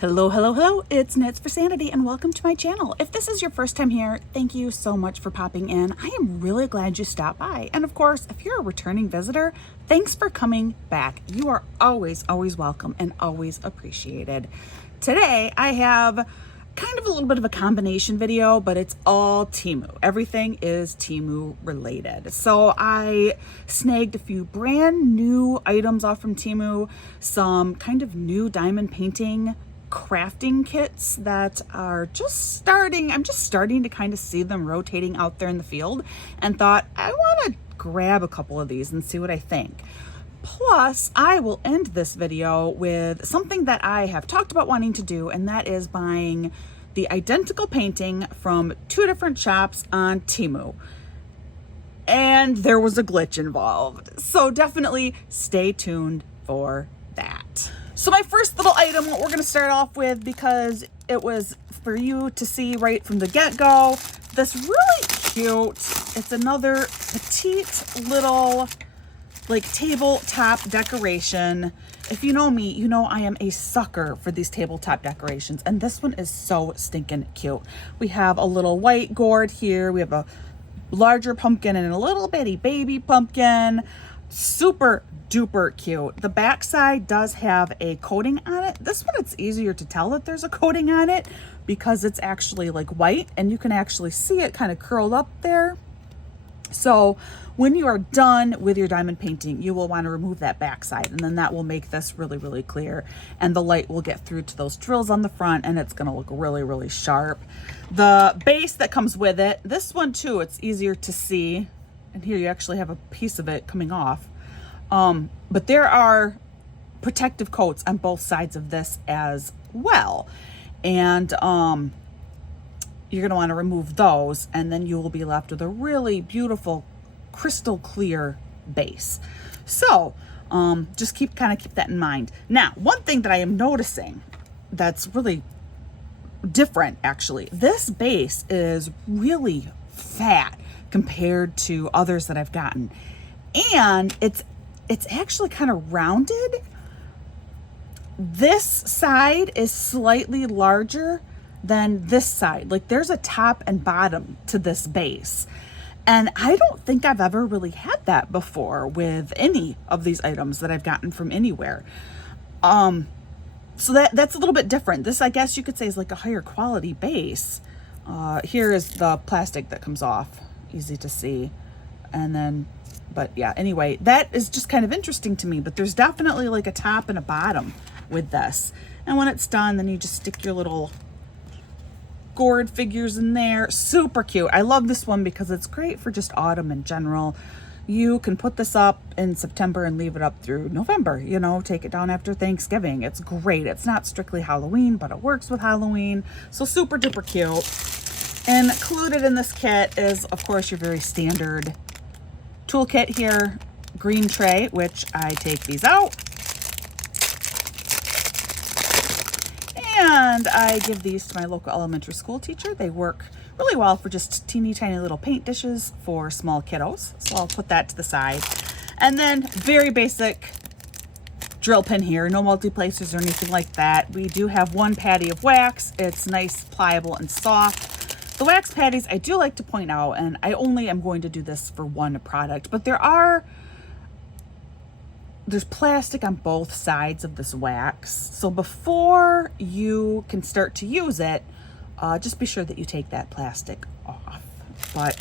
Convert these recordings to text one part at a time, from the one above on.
Hello, hello, hello, it's Knits for Sanity and welcome to my channel. If this is your first time here, thank you so much for popping in. I am really glad you stopped by. And of course, if you're a returning visitor, thanks for coming back. You are always welcome and always appreciated. Today, I have kind of a little bit of a combination video, but it's all TEMU. Everything is TEMU related. So I snagged a few brand new items off from TEMU, some kind of new diamond painting crafting kits that are I'm just starting to kind of see them rotating out there in the field, and thought I want to grab a couple of these and see what I think. Plus, I will end this video with something that I have talked about wanting to do, and that is buying the identical painting from two different shops on TEMU. And there was a glitch involved. So definitely stay tuned for that. So my first little item, what we're going to start off with, because it was for you to see right from the get-go, this really cute, it's another petite little like tabletop decoration. If you know me, you know I am a sucker for these tabletop decorations, and this one is so stinking cute. We have a little white gourd here, we have a larger pumpkin and a little bitty baby pumpkin. Super duper cute. The back side does have a coating on it. This one, it's easier to tell that there's a coating on it because it's actually like white and you can actually see it kind of curled up there. So when you are done with your diamond painting, you will want to remove that back side, and then that will make this really clear, and the light will get through to those drills on the front, and it's going to look really sharp. The base that comes with it, this one too, it's easier to see, and here you actually have a piece of it coming off. But there are protective coats on both sides of this as well. And you're going to want to remove those, and then you will be left with a really beautiful crystal clear base. So just keep that in mind. Now, one thing that I am noticing that's really different, actually, this base is really fat compared to others that I've gotten, and it's actually kind of rounded. This side is slightly larger than this side. Like there's a top and bottom to this base, and I don't think I've ever really had that before with any of these items that I've gotten from anywhere. So that's a little bit different. This, I guess you could say, is like a higher quality base. Here is the plastic that comes off, easy to see. And then, but yeah, anyway, that is just kind of interesting to me, but there's definitely like a top and a bottom with this. And when it's done, then you just stick your little gourd figures in there. Super cute. I love this one because it's great for just autumn in general. You can put this up in September and leave it up through November, you know, take it down after Thanksgiving. It's great. It's not strictly Halloween, but it works with Halloween. So super duper cute. Included in this kit is, of course, your very standard toolkit here, green tray, which I take these out. And I give these to my local elementary school teacher. They work really well for just teeny tiny little paint dishes for small kiddos. So I'll put that to the side. And then very basic drill pin here, no multi-placers or anything like that. We do have one patty of wax. It's nice, pliable, and soft. The wax patties, I do like to point out, and I only am going to do this for one product, but there's plastic on both sides of this wax. So before you can start to use it, just be sure that you take that plastic off. But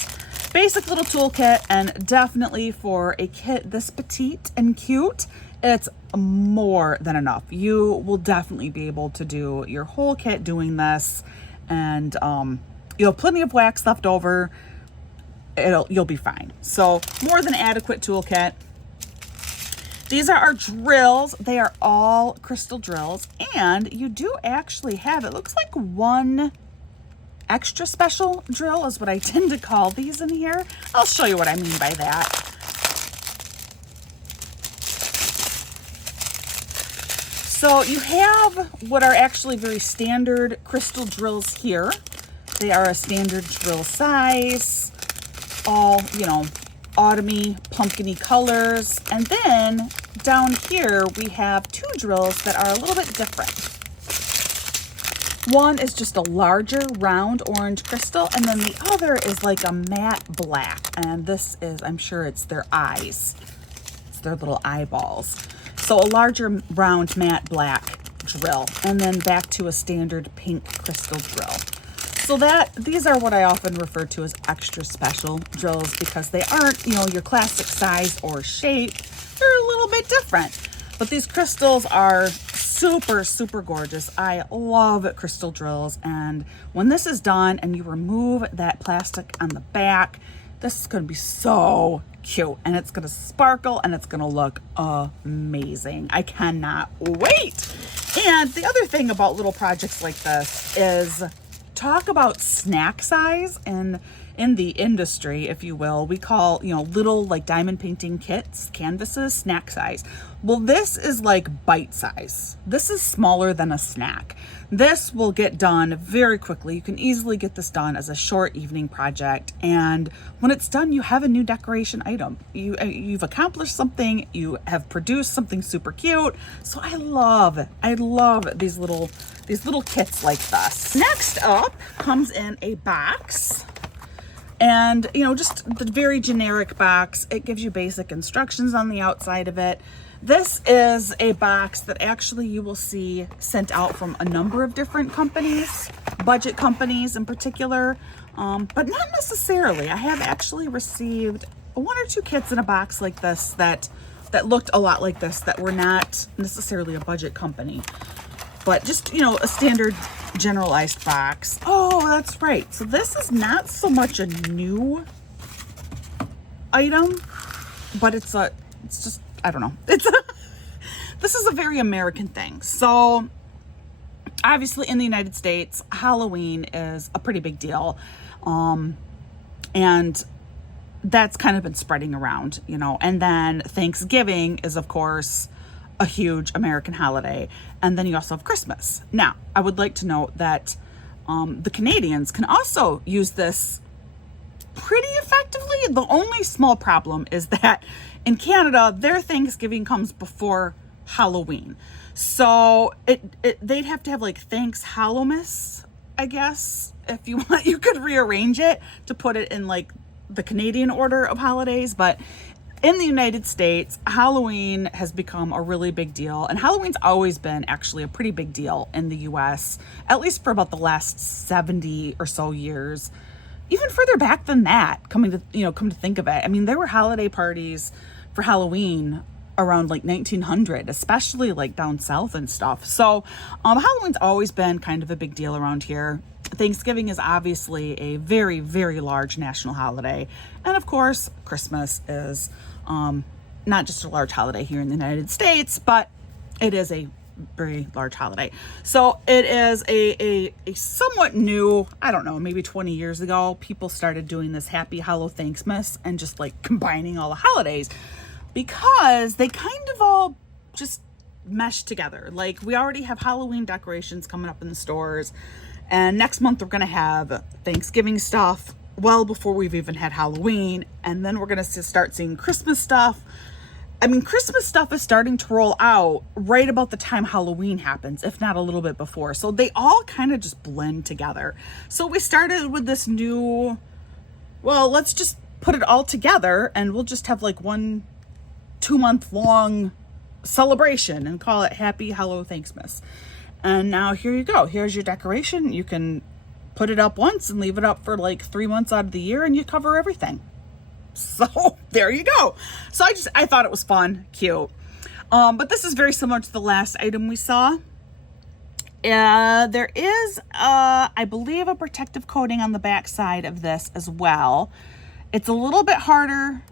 basic little toolkit, and definitely for a kit this petite and cute, it's more than enough. You will definitely be able to do your whole kit doing this, and you have plenty of wax left over. You'll be fine. So more than adequate toolkit. These are our drills. They are all crystal drills, and you do actually have, it looks like one extra special drill is what I tend to call these in here. I'll show you what I mean by that. So you have what are actually very standard crystal drills here. They are a standard drill size, all, you know, autumny, pumpkin-y colors. And then down here, we have two drills that are a little bit different. One is just a larger round orange crystal, and then the other is like a matte black. And this is, I'm sure it's their eyes. It's their little eyeballs. So a larger round matte black drill, and then back to a standard pink crystal drill. So these are what I often refer to as extra special drills, because they aren't, you know, your classic size or shape. They're a little bit different. But these crystals are super, super gorgeous. I love crystal drills. And when this is done and you remove that plastic on the back, this is going to be so cute, and it's going to sparkle, and it's going to look amazing. I cannot wait. And the other thing about little projects like this is, talk about snack size. And in the industry, if you will, we call, you know, little like diamond painting kits, canvases, snack size. Well, this is like bite size. This is smaller than a snack. This will get done very quickly. You can easily get this done as a short evening project. And when it's done, you have a new decoration item. You've accomplished something. You have produced something super cute. So I love these little kits like this. Next up comes in a box. And, you know, just the very generic box. It gives you basic instructions on the outside of it. This is a box that actually you will see sent out from a number of different companies, budget companies in particular, but not necessarily. I have actually received 1 or 2 kits in a box like this that looked a lot like this, that were not necessarily a budget company, but just, you know, a standard generalized box. Oh, that's right. So this is not so much a new item, but it's just, I don't know. This is a very American thing. So obviously in the United States, Halloween is a pretty big deal. And that's kind of been spreading around, you know, and then Thanksgiving is of course a huge American holiday. And then you also have Christmas. Now, I would like to note that the Canadians can also use this pretty effectively. The only small problem is that in Canada, their Thanksgiving comes before Halloween. So they'd have to have like Thanks HalloThanksMas, I guess. If you want, you could rearrange it to put it in like the Canadian order of holidays. But in the United States, Halloween has become a really big deal. And Halloween's always been actually a pretty big deal in the US, at least for about the last 70 or so years. Even further back than that, come to think of it. I mean, there were holiday parties for Halloween around like 1900, especially like down south and stuff. So Halloween's always been kind of a big deal around here. Thanksgiving is obviously a very, very large national holiday. And of course, Christmas is not just a large holiday here in the United States, but it is a very large holiday. So it is a somewhat new, I don't know, maybe 20 years ago, people started doing this happy HalloThanksMas and just like combining all the holidays, because they kind of all just mesh together. Like, we already have Halloween decorations coming up in the stores, and next month we're going to have Thanksgiving stuff well before we've even had Halloween, and then we're going to start seeing Christmas stuff. I mean, Christmas stuff is starting to roll out right about the time Halloween happens, if not a little bit before. So they all kind of just blend together. So we started with this new, well, let's just put it all together and we'll just have like 1-2 month long celebration and call it Happy HalloThanksMas. And now here you go. Here's your decoration. You can put it up once and leave it up for like 3 months out of the year and you cover everything. So there you go. So I thought it was fun, cute. But this is very similar to the last item we saw. There is, I believe, a protective coating on the back side of this as well. It's a little bit harder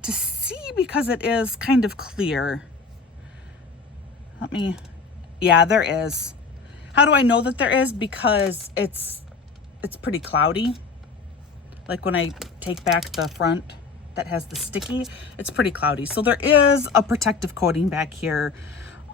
to see because it is kind of clear. Yeah, there is. How do I know that there is? Because it's pretty cloudy. Like when I take back the front that has the sticky, it's pretty cloudy. So there is a protective coating back here.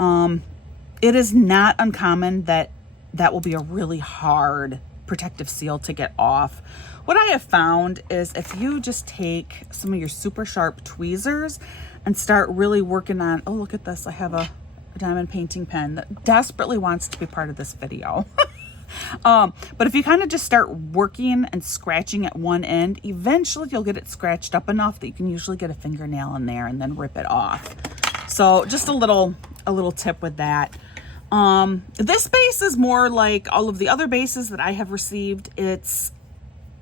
It is not uncommon that will be a really hard protective seal to get off. What I have found is if you just take some of your super sharp tweezers and start really working on, oh, look at this. I have a diamond painting pen that desperately wants to be part of this video. But if you kind of just start working and scratching at one end, eventually you'll get it scratched up enough that you can usually get a fingernail in there and then rip it off. So just a little tip with that. This base is more like all of the other bases that I have received. It's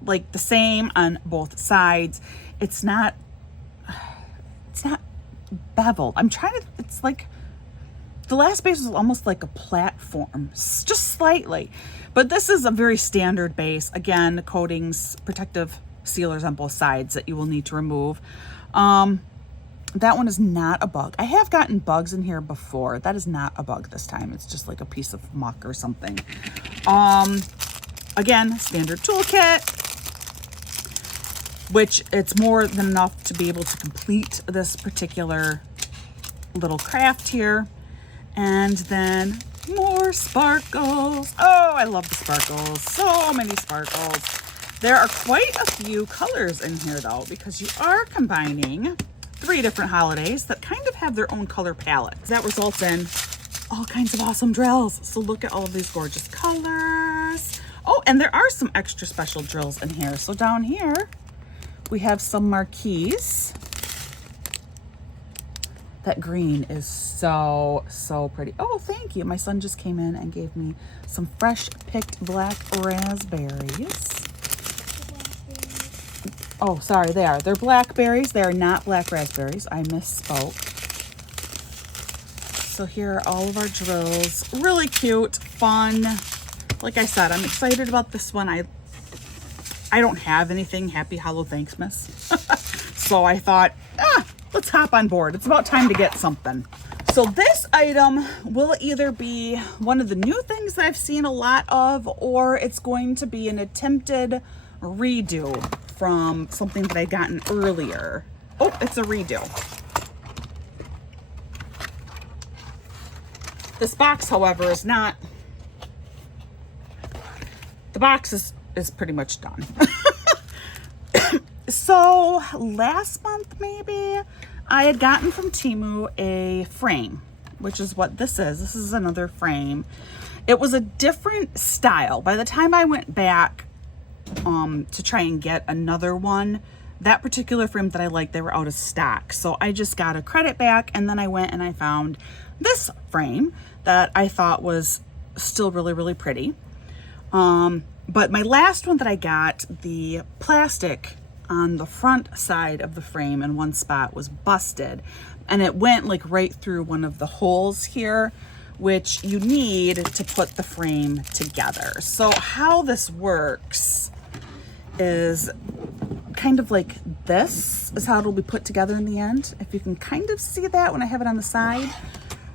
like the same on both sides. It's not beveled. It's like, the last base was almost like a platform, just slightly. But this is a very standard base. Again, coatings, protective sealers on both sides that you will need to remove. That one is not a bug. I have gotten bugs in here before. That is not a bug this time. It's just like a piece of muck or something. Again, standard toolkit, which it's more than enough to be able to complete this particular little craft here. And then more sparkles. Oh, I love the sparkles. So many sparkles. There are quite a few colors in here though, because you are combining 3 different holidays that kind of have their own color palette. That results in all kinds of awesome drills. So look at all of these gorgeous colors. Oh, and there are some extra special drills in here. So down here, we have some marquees. That green is so pretty. Oh, thank you. My son just came in and gave me some fresh picked black raspberries. Oh, sorry, they're blackberries. They are not black raspberries. I misspoke. So here are all of our drills. Really cute, fun. Like I said, I'm excited about this one. I don't have anything. Happy HalloThanksMas. So I thought, let's hop on board. It's about time to get something. So this item will either be one of the new things that I've seen a lot of, or it's going to be an attempted redo from something that I'd gotten earlier. Oh, it's a redo. This box, however, is not. The box is pretty much done. So last month maybe, I had gotten from TEMU a frame, which is what this is. This is another frame. It was a different style. By the time I went back to try and get another one, that particular frame that I liked, they were out of stock. So I just got a credit back, and then I went and I found this frame that I thought was still really pretty. But my last one that I got, the plastic on the front side of the frame in one spot was busted, and it went like right through one of the holes here, which you need to put the frame together. So how this works is kind of like this is how it'll be put together in the end. If you can kind of see that when I have it on the side,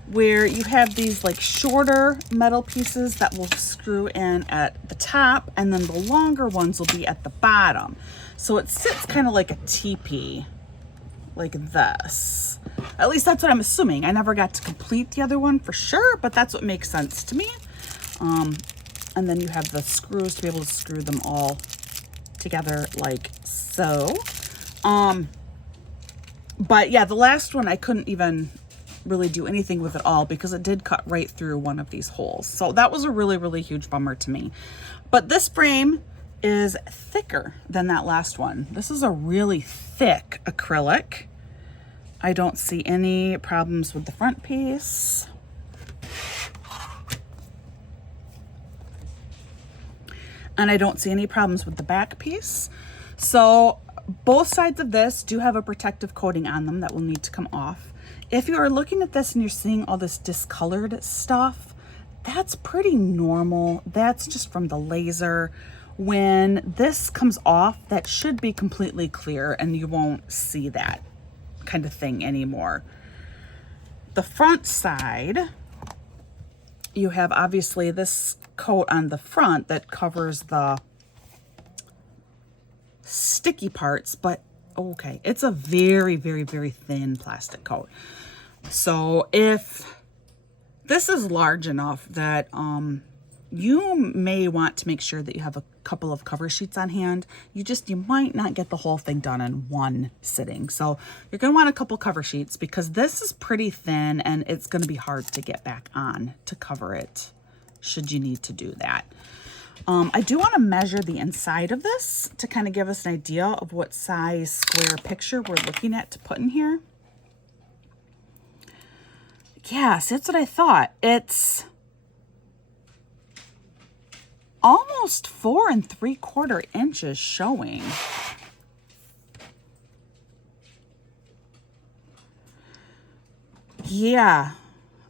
where you have these like shorter metal pieces that will screw in at the top, and then the longer ones will be at the bottom. So it sits kind of like a teepee, like this. At least that's what I'm assuming. I never got to complete the other one for sure, but that's what makes sense to me. And then you have the screws to be able to screw them all together like so. But yeah, the last one I couldn't even really do anything with it all because it did cut right through one of these holes. So that was a really huge bummer to me. But this frame is thicker than that last one. This is a really thick acrylic. I don't see any problems with the front piece. And I don't see any problems with the back piece. So both sides of this do have a protective coating on them that will need to come off. If you are looking at this and you're seeing all this discolored stuff, that's pretty normal. That's just from the laser. When this comes off, that should be completely clear and you won't see that kind of thing anymore. The front side, you have obviously this coat on the front that covers the sticky parts, but okay, it's a very thin plastic coat. So if this is large enough that you may want to make sure that you have a couple of cover sheets on hand. You might not get the whole thing done in one sitting. So you're going to want a couple cover sheets because this is pretty thin and it's going to be hard to get back on to cover it should you need to do that. I do want to measure the inside of this to kind of give us an idea of what size square picture we're looking at to put in here. Yes, that's what I thought. It's almost 4 3/4 inches showing. Yeah,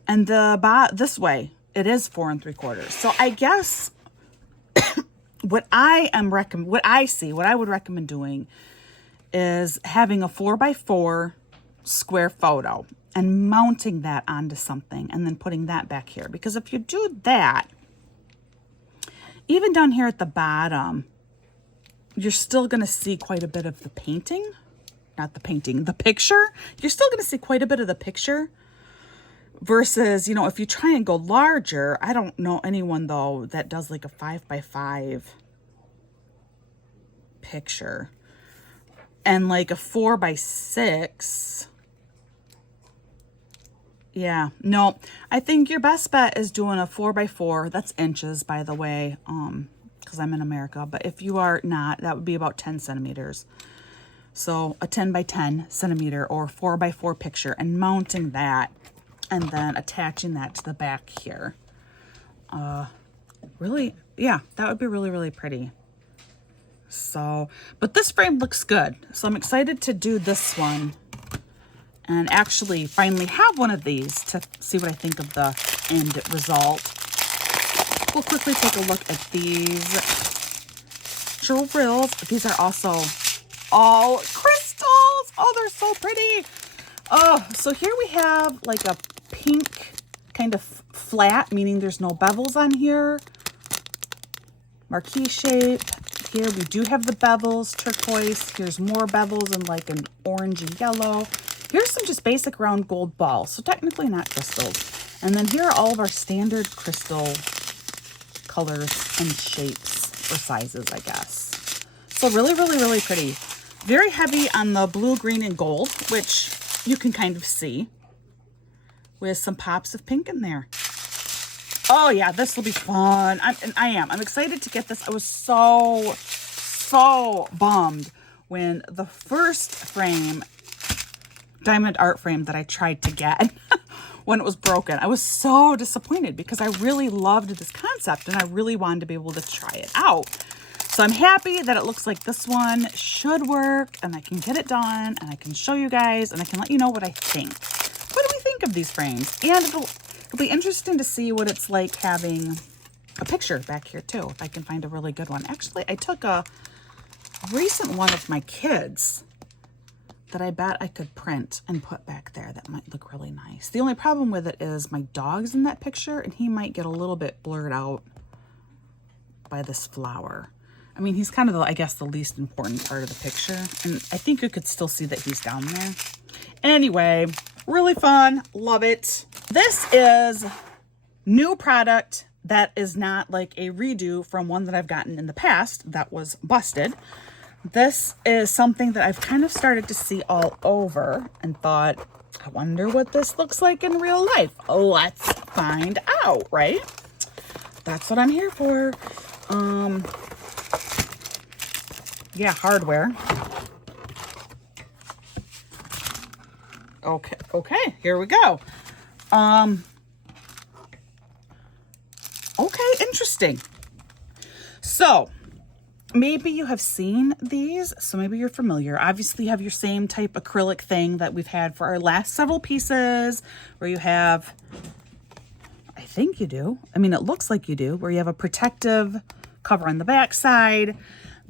and this way it is 4 3/4. So I guess what I would recommend doing is having a 4x4 square photo and mounting that onto something and then putting that back here. Because if you do that, even down here at the bottom, you're still going to see quite a bit of the painting. Not the painting, the picture. You're still going to see quite a bit of the picture. Versus, you know, if you try and go larger, I don't know anyone, though, that does like a 5x5 picture. And like a 4x6. Yeah, no, I think your best bet is doing a 4x4. That's inches, by the way, because I'm in America. But if you are not, that would be about 10 centimeters. So a 10 by 10 centimeter or 4x4 picture, and mounting that and then attaching that to the back here. Really, yeah, that would be really, really pretty. So, but this frame looks good. So I'm excited to do this one and actually finally have one of these to see what I think of the end result. We'll quickly take a look at these drills. These are also all crystals. Oh, they're so pretty. Oh, so here we have like a pink kind of flat, meaning there's no bevels on here. Marquee shape. Here we do have the bevels, turquoise. Here's more bevels in like an orangey yellow. Here's some just basic round gold balls, so technically not crystals. And then here are all of our standard crystal colors and shapes or sizes, I guess. So really, really, really pretty. Very heavy on the blue, green, and gold, which you can kind of see with some pops of pink in there. Oh yeah, this will be fun. I'm excited to get this. I was so bummed when the first frame, diamond art frame that I tried to get when it was broken. I was so disappointed because I really loved this concept and I really wanted to be able to try it out. So I'm happy that it looks like this one should work and I can get it done and I can show you guys and I can let you know what I think. What do we think of these frames? And it'll be interesting to see what it's like having a picture back here too, if I can find a really good one. Actually, I took a recent one of my kids that I bet I could print and put back there. That might look really nice. The only problem with it is my dog's in that picture and he might get a little bit blurred out by this flower. I mean, he's kind of, I guess, the least important part of the picture. And I think you could still see that he's down there. Anyway, really fun. Love it. This is new product that is not like a redo from one that I've gotten in the past that was busted. This is something that I've kind of started to see all over and thought, I wonder what this looks like in real life. Let's find out, right? That's what I'm here for. Yeah, hardware. Okay, here we go. Okay, interesting. So, maybe you have seen these, so maybe you're familiar. Obviously, you have your same type acrylic thing that we've had for our last several pieces, where you have, I think you do. I mean, it looks like you do, where you have a protective cover on the back side.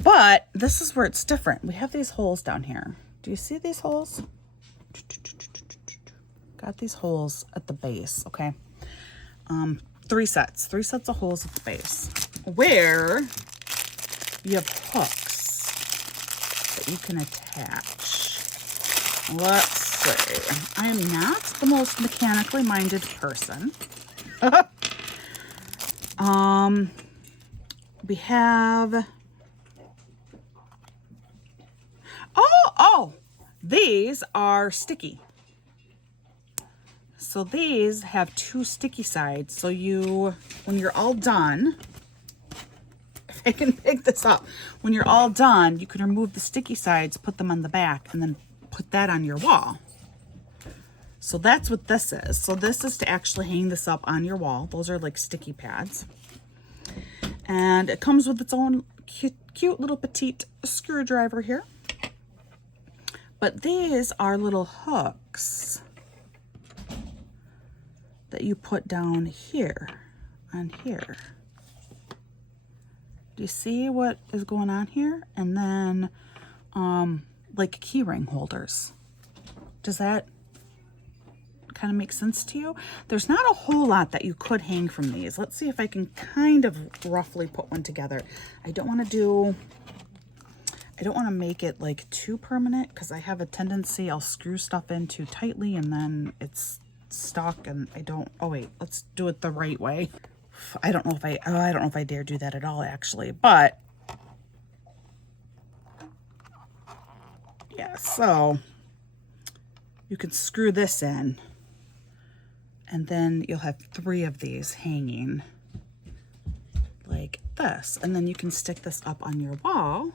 But this is where it's different. We have these holes down here. Do you see these holes? Got these holes at the base, okay? Three sets of holes at the base where you have hooks that you can attach. Let's see. I am not the most mechanically minded person. We have... Oh, these are sticky. So these have 2 sticky sides. So when you're all done, if I can pick this up, when you're all done, you can remove the sticky sides, put them on the back, and then put that on your wall. So that's what this is. So this is to actually hang this up on your wall. Those are like sticky pads. And it comes with its own cute little petite screwdriver here. But these are little hooks that you put down here on here. Do you see what is going on here? And then like key ring holders. Does that kind of make sense to you? There's not a whole lot that you could hang from these. Let's see if I can kind of roughly put one together. I don't want to make it like too permanent because I have a tendency I'll screw stuff in too tightly and then it's stuck and oh wait, let's do it the right way. I don't know if I dare do that at all actually, but yeah, so you can screw this in and then you'll have 3 of these hanging like this, and then you can stick this up on your wall.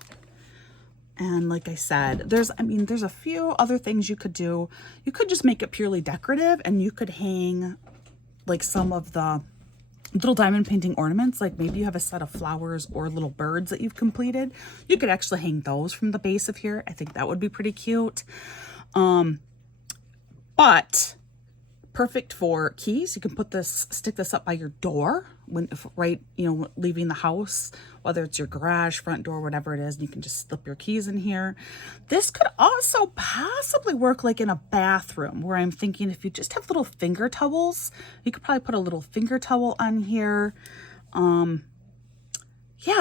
And like I said, there's a few other things you could do. You could just make it purely decorative and you could hang like some of the little diamond painting ornaments. Like maybe you have a set of flowers or little birds that you've completed. You could actually hang those from the base of here. I think that would be pretty cute. But perfect for keys. You can stick this up by your door leaving the house, whether it's your garage, front door, whatever it is, and you can just slip your keys in here. This could also possibly work like in a bathroom, where I'm thinking if you just have little finger towels, you could probably put a little finger towel on here. Yeah,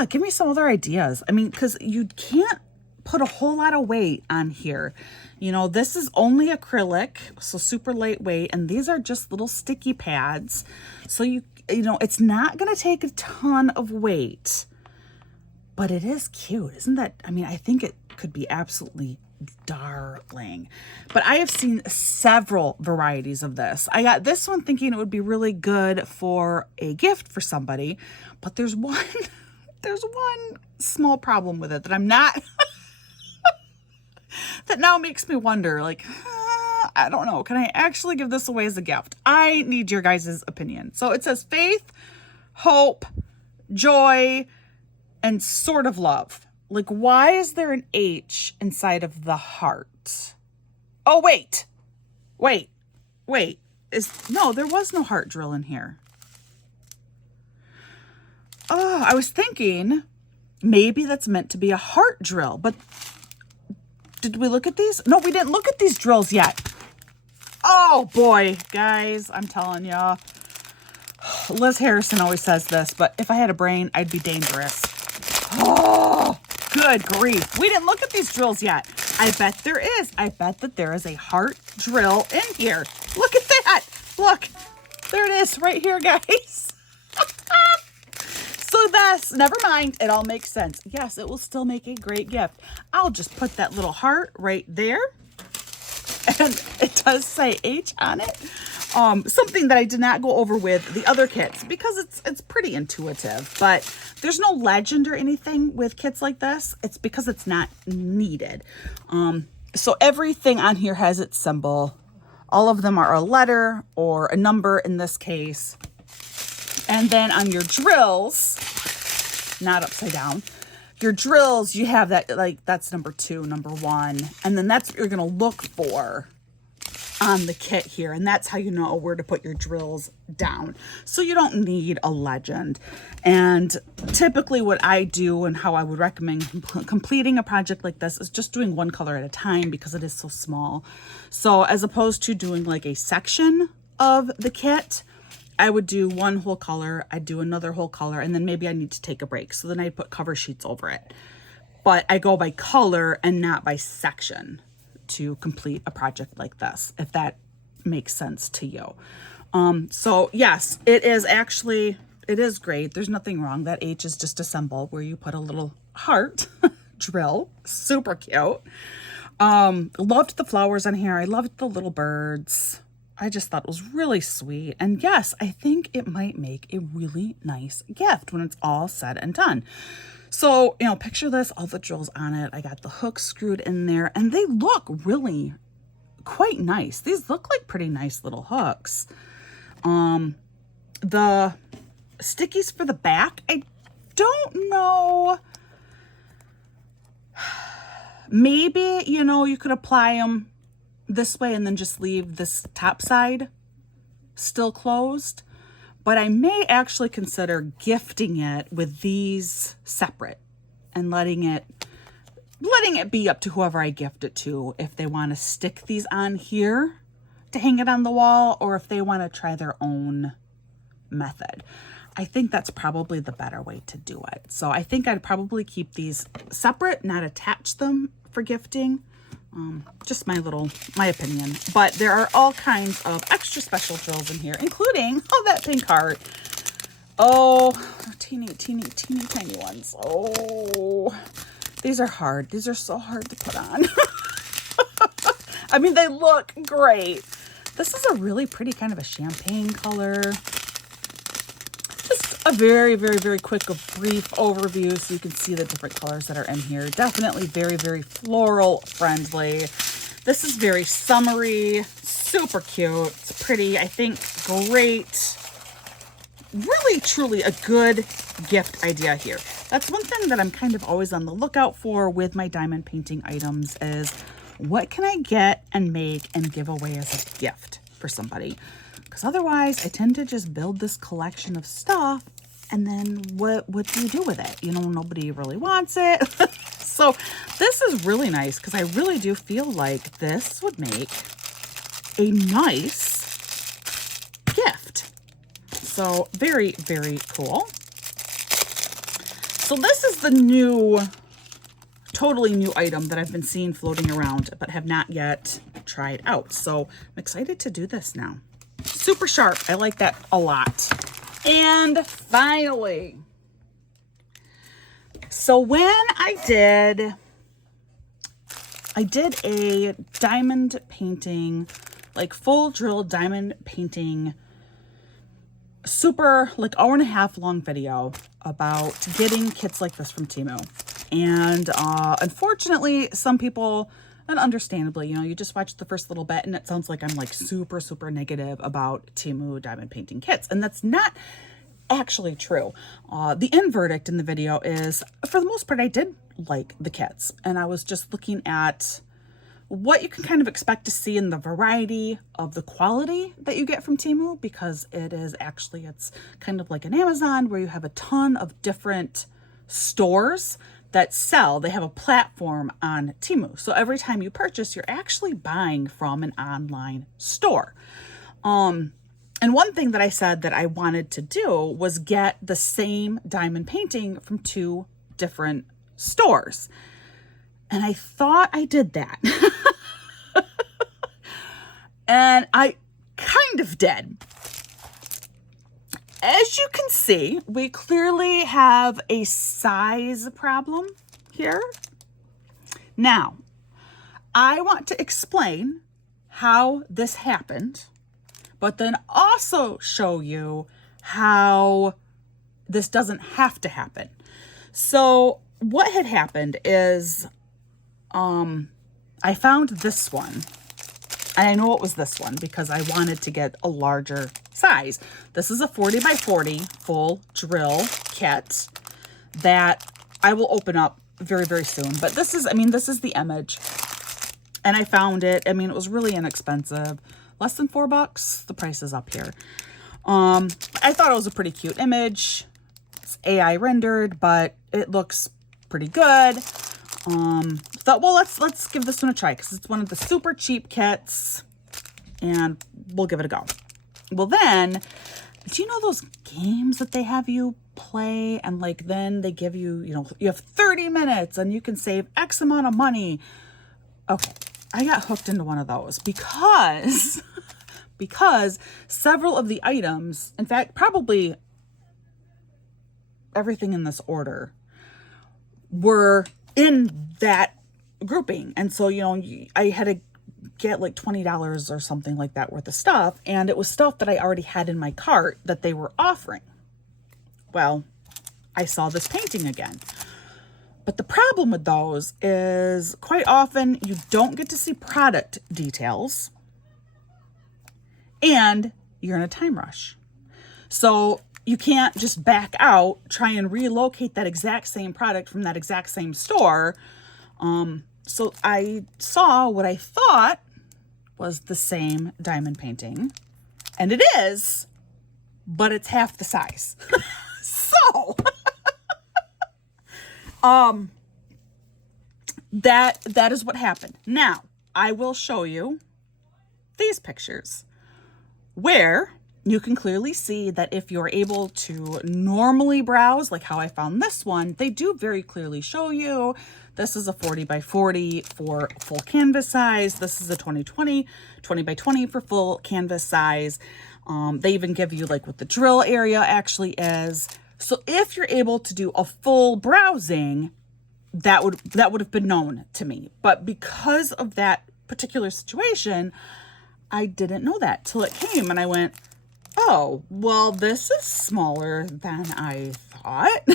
give me some other ideas. I mean, because you can't put a whole lot of weight on here. This is only acrylic, so super lightweight, and these are just little sticky pads. So it's not going to take a ton of weight, but it is cute. Isn't that, I think it could be absolutely darling. But I have seen several varieties of this. I got this one thinking it would be really good for a gift for somebody, but there's one small problem with it that I'm not that now makes me wonder, like, I don't know, can I actually give this away as a gift? I need your guys' opinion. So it says faith, hope, joy, and sort of love. Like, why is there an H inside of the heart? Oh, wait. No, there was no heart drill in here. Oh, I was thinking maybe that's meant to be a heart drill, but did we look at these? No, we didn't look at these drills yet. Oh boy, guys, I'm telling ya. Liz Harrison always says this, but if I had a brain, I'd be dangerous. Oh, good grief. We didn't look at these drills yet. I bet there is. I bet that there is a heart drill in here. Look at that. Look, there it is right here, guys. So that's, never mind, it all makes sense. Yes, it will still make a great gift. I'll just put that little heart right there. And it does say H on it. Something that I did not go over with the other kits because it's pretty intuitive, but there's no legend or anything with kits like this. It's because it's not needed. So everything on here has its symbol. All of them are a letter or a number in this case. And then on your drills, not upside down, your drills, you have that, like, that's number 2, number 1. And then that's what you're going to look for on the kit here. And that's how you know where to put your drills down. So you don't need a legend. And typically what I do and how I would recommend completing a project like this is just doing one color at a time because it is so small. So as opposed to doing like a section of the kit, I would do one whole color, I'd do another whole color, and then maybe I need to take a break. So then I'd put cover sheets over it. But I go by color and not by section to complete a project like this, if that makes sense to you. So yes, it is great. There's nothing wrong. That H is just a symbol where you put a little heart drill. Super cute. Loved the flowers on here. I loved the little birds. I just thought it was really sweet. And yes, I think it might make a really nice gift when it's all said and done. So, you know, picture this, all the drills on it. I got the hooks screwed in there and they look really quite nice. These look like pretty nice little hooks. The stickies for the back, I don't know. Maybe, you know, you could apply them this way and then just leave this top side still closed. But I may actually consider gifting it with these separate and letting it be up to whoever I gift it to if they want to stick these on here to hang it on the wall or if they want to try their own method. I think that's probably the better way to do it. So I think I'd probably keep these separate, not attach them for gifting. Just my opinion. But there are all kinds of extra special drills in here, including, that pink heart. Oh, teeny tiny ones. Oh, these are hard. These are so hard to put on. I mean, they look great. This is a really pretty kind of a champagne color. A very, very, very quick, brief overview so you can see the different colors that are in here. Definitely very, very floral friendly. This is very summery, super cute. It's pretty, I think, great. Really, truly a good gift idea here. That's one thing that I'm kind of always on the lookout for with my diamond painting items is what can I get and make and give away as a gift for somebody? Because otherwise I tend to just build this collection of stuff and then what do you do with it? You know, nobody really wants it. So this is really nice because I really do feel like this would make a nice gift. So very, very cool. So this is the totally new item that I've been seeing floating around but have not yet tried out. So I'm excited to do this now. Super sharp. I like that a lot. And finally, so when I did a diamond painting, like full drill diamond painting, super like hour-and-a-half long video about getting kits like this from TEMU. And unfortunately, some people, and understandably, you know, you just watch the first little bit and it sounds like I'm like super, super negative about TEMU diamond painting kits. And that's not actually true. The end verdict in the video is, for the most part, I did like the kits. And I was just looking at what you can kind of expect to see in the variety of the quality that you get from TEMU, because it's kind of like an Amazon where you have a ton of different stores that sell. They have a platform on TEMU. So every time you purchase, you're actually buying from an online store. And one thing that I said that I wanted to do was get the same diamond painting from 2 different stores. And I thought I did that. And I kind of did. As you can see, we clearly have a size problem here. Now, I want to explain how this happened, but then also show you how this doesn't have to happen. So what had happened is I found this one. And I know it was this one because I wanted to get a larger size. This is a 40 by 40 full drill kit that I will open up very, very soon. But this is the image. And I found it. I mean, it was really inexpensive. Less than $4. The price is up here. I thought it was a pretty cute image. It's AI rendered, but it looks pretty good. Thought, well, let's give this one a try because it's one of the super cheap kits and we'll give it a go. Well, then, do you know those games that they have you play and like then they give you, you have 30 minutes and you can save X amount of money? Okay, I got hooked into one of those because several of the items, in fact, probably everything in this order, were in that grouping. And so, I had to get like $20 or something like that worth of stuff. And it was stuff that I already had in my cart that they were offering. Well, I saw this painting again. But the problem with those is quite often you don't get to see product details and you're in a time rush. So you can't just back out, try and relocate that exact same product from that exact same store. So I saw what I thought was the same diamond painting, and it is, but it's half the size. So, that is what happened. Now, I will show you these pictures where you can clearly see that if you're able to normally browse, like how I found this one, they do very clearly show you this is a 40 by 40 for full canvas size. This is a 20 by 20 for full canvas size. They even give you like what the drill area actually is. So if you're able to do a full browsing, that would have been known to me. But because of that particular situation, I didn't know that till it came, and I went, oh, well, this is smaller than I thought.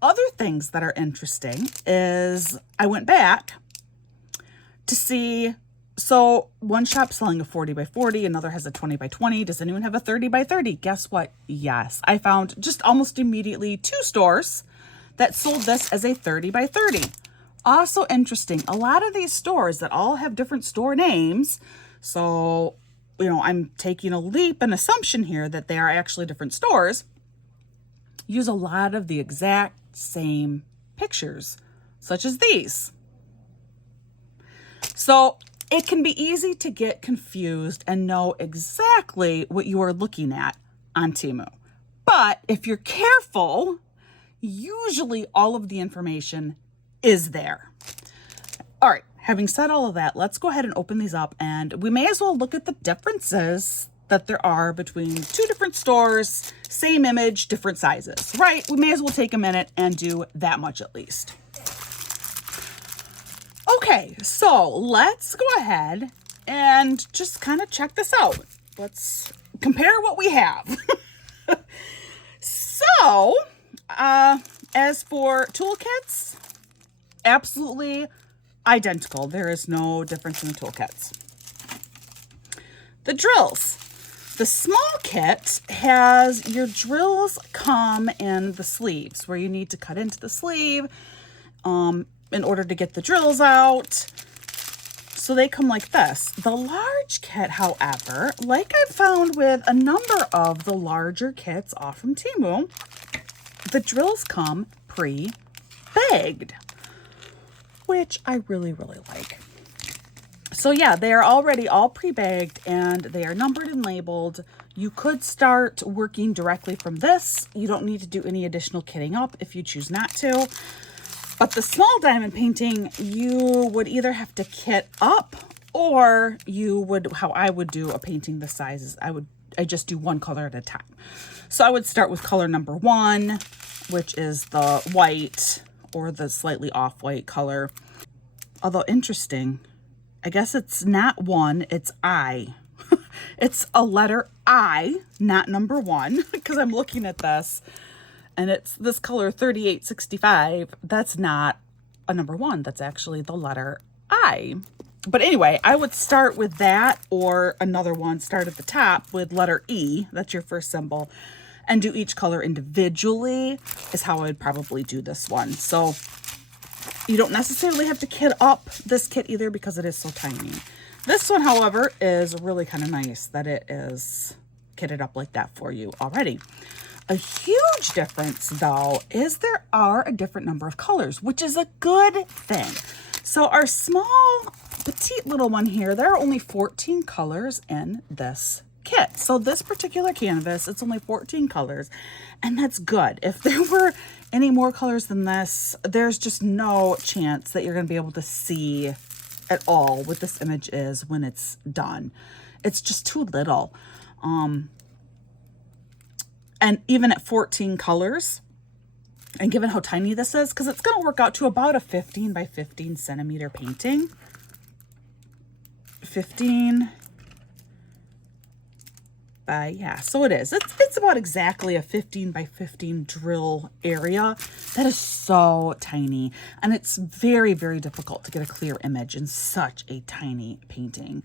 Other things that are interesting is I went back to see, so one shop's selling a 40 by 40, another has a 20 by 20. Does anyone have a 30 by 30? Guess what? Yes. I found just almost immediately 2 stores that sold this as a 30 by 30. Also interesting, a lot of these stores that all have different store names, so, you know, I'm taking a leap and assumption here that they are actually different stores, use a lot of the exact same pictures, such as these. So it can be easy to get confused and know exactly what you are looking at on TEMU. But if you're careful, usually all of the information is there. All right, having said all of that, let's go ahead and open these up, and we may as well look at the differences that there are between 2 different stores, same image, different sizes, right? We may as well take a minute and do that much at least. Okay, so let's go ahead and just kind of check this out. Let's compare what we have. So, as for toolkits, absolutely identical. There is no difference in the toolkits. The drills. The small kit has your drills come in the sleeves where you need to cut into the sleeve in order to get the drills out. So they come like this. The large kit, however, like I've found with a number of the larger kits off from TEMU, the drills come pre-bagged, which I really, really like. So yeah, they are already all pre-bagged and they are numbered and labeled. You could start working directly from this. You don't need to do any additional kitting up if you choose not to. But the small diamond painting, you would either have to kit up, or you would, how I would do a painting this size is I just do one color at a time. So I would start with color number 1, which is the white or the slightly off-white color. Although interesting, I guess it's not 1, it's I. It's a letter I, not number 1, because I'm looking at this and it's this color 3865. That's not a number 1. That's actually the letter I. But anyway, I would start with that, or another one, start at the top with letter E. That's your first symbol. And do each color individually is how I would probably do this one. So you don't necessarily have to kit up this kit either because it is so tiny. This one, however, is really kind of nice that it is kitted up like that for you already. A huge difference, though, is there are a different number of colors, which is a good thing. So our small, petite little one here, there are only 14 colors in this kit. So this particular canvas, it's only 14 colors, and that's good. If there were any more colors than this, there's just no chance that you're going to be able to see at all what this image is when it's done. It's just too little. And even at 14 colors, And given how tiny this is, because it's going to work out to about a 15 by 15 centimeter painting. 15 by, yeah, so it is. It's about exactly a 15 by 15 drill area. That is so tiny. And it's very, very difficult to get a clear image in such a tiny painting.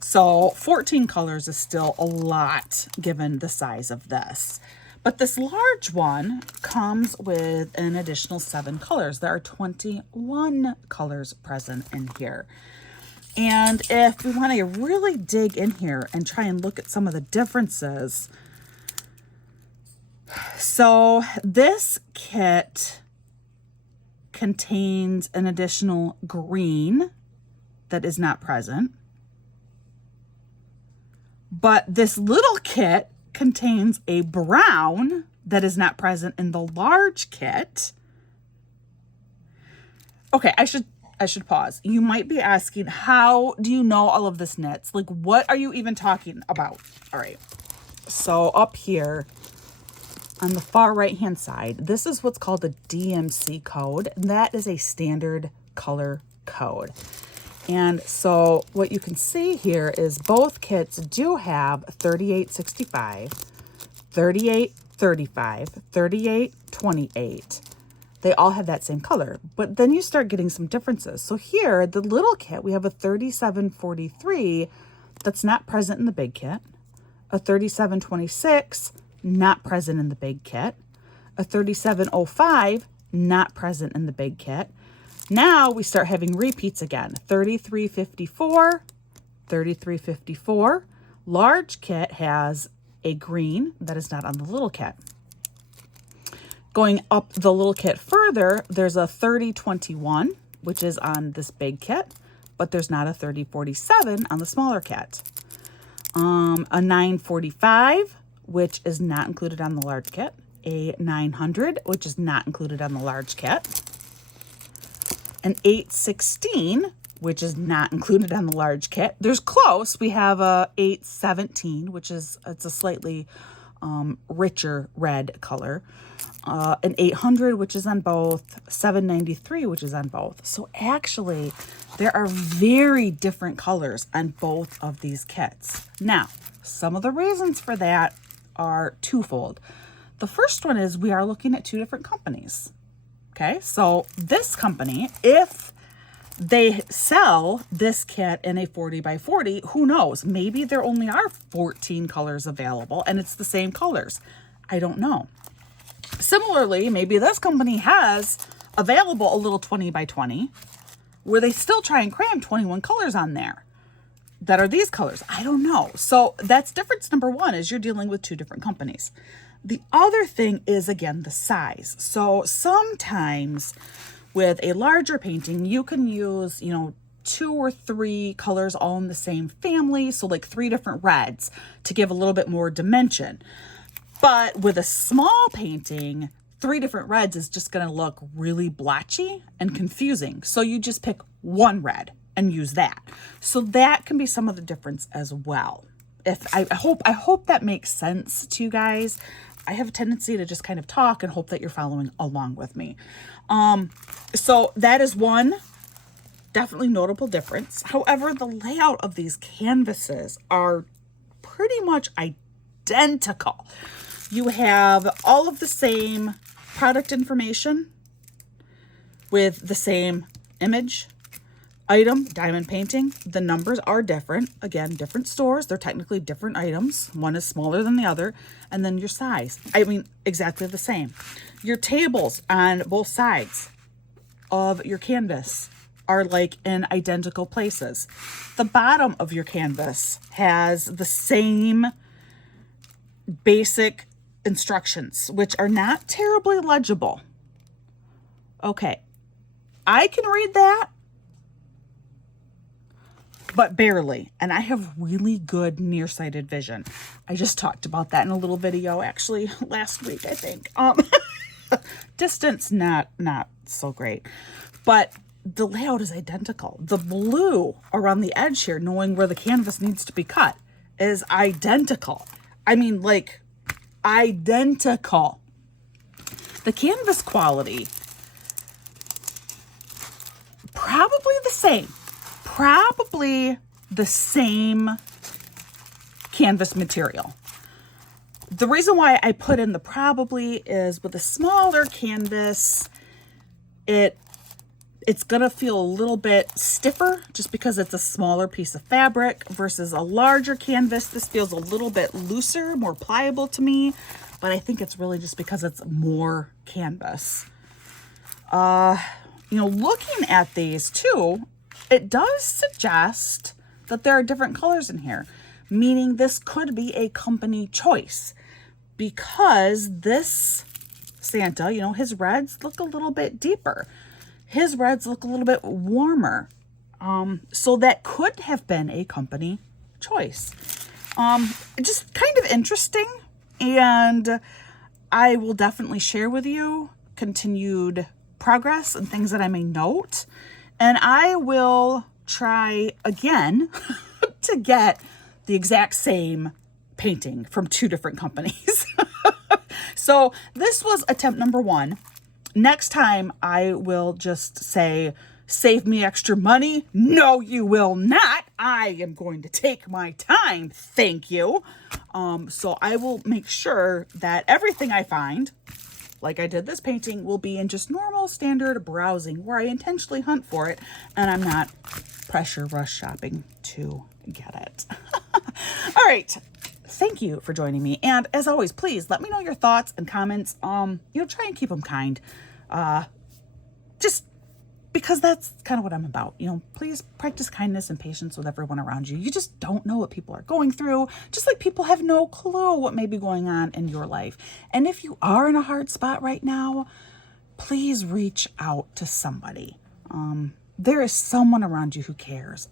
So 14 colors is still a lot given the size of this. But this large one comes with an additional 7 colors. There are 21 colors present in here. And if we want to really dig in here and try and look at some of the differences. So this kit contains an additional green that is not present. But this little kit contains a brown that is not present in the large kit. Okay, I should pause. You might be asking, how do you know all of this knits? Like, what are you even talking about? All right. So up here on the far right-hand side, this is what's called the DMC code. And that is a standard color code. And so what you can see here is both kits do have 3865, 3835, 3828. They all have that same color, but then you start getting some differences. So here, the little kit, we have a 3743 that's not present in the big kit, a 3726 not present in the big kit, a 3705 not present in the big kit. Now we start having repeats again. 3354, 3354. Large kit has a green that is not on the little kit. Going up the little kit further, there's a 3021, which is on this big kit, but there's not a 3047 on the smaller kit. A 945, which is not included on the large kit. A 900, which is not included on the large kit. An 816, which is not included on the large kit. There's close. We have a 817, which is, it's a slightly richer red color. An 800, which is on both. 793, which is on both. So actually, there are very different colors on both of these kits. Now, some of the reasons for that are twofold. The first one is we are looking at two different companies. Okay, so this company, if they sell this kit in a 40 by 40, who knows? Maybe there only are 14 colors available and it's the same colors. I don't know. Similarly, maybe this company has available a little 20 by 20 where they still try and cram 21 colors on there that are these colors. I don't know. So that's difference number one, is you're dealing with two different companies. The other thing is, again, the size. So sometimes with a larger painting, you can use, 2 or 3 colors all in the same family. So like 3 different reds to give a little bit more dimension. But with a small painting, 3 different reds is just going to look really blotchy and confusing. So you just pick one red and use that. So that can be some of the difference as well. I hope that makes sense to you guys. I have a tendency to just kind of talk and hope that you're following along with me. So that is one definitely notable difference. However, the layout of these canvases are pretty much identical. You have all of the same product information with the same image, item, diamond painting. The numbers are different. Again, different stores. They're technically different items. One is smaller than the other. And then your size. I mean, exactly the same. Your tables on both sides of your canvas are like in identical places. The bottom of your canvas has the same basic instructions, which are not terribly legible. Okay, I can read that, but barely. And I have really good nearsighted vision. I just talked about that in a little video actually last week, I think. Distance, not so great, but the layout is identical. The blue around the edge here, knowing where the canvas needs to be cut, is identical. I mean, like, identical. The canvas quality, probably the same canvas material. The reason why I put in the probably is with a smaller canvas, it's gonna feel a little bit stiffer just because it's a smaller piece of fabric versus a larger canvas. This feels a little bit looser, more pliable to me, but I think it's really just because it's more canvas. Looking at these too, it does suggest that there are different colors in here, meaning this could be a company choice because this Santa, his reds look a little bit deeper. His reds look a little bit warmer. So that could have been a company choice. Just kind of interesting. And I will definitely share with you continued progress and things that I may note. And I will try again to get the exact same painting from 2 different companies. So this was attempt number 1. Next time I will just say, save me extra money. No, you will not. I am going to take my time. Thank you. So I will make sure that everything I find, like I did this painting, will be in just normal standard browsing where I intentionally hunt for it and I'm not pressure rush shopping to get it. All right. Thank you for joining me. And as always, please let me know your thoughts and comments. Try and keep them kind. Just because that's kind of what I'm about. Please practice kindness and patience with everyone around you. You just don't know what people are going through, just like people have no clue what may be going on in your life. And if you are in a hard spot right now, please reach out to somebody. There is someone around you who cares.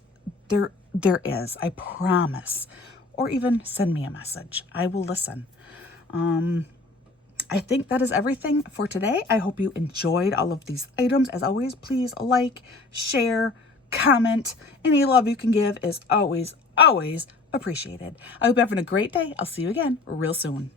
There is, I promise. Or even send me a message. I will listen. I think that is everything for today. I hope you enjoyed all of these items. As always, please like, share, comment. Any love you can give is always, always appreciated. I hope you're having a great day. I'll see you again real soon.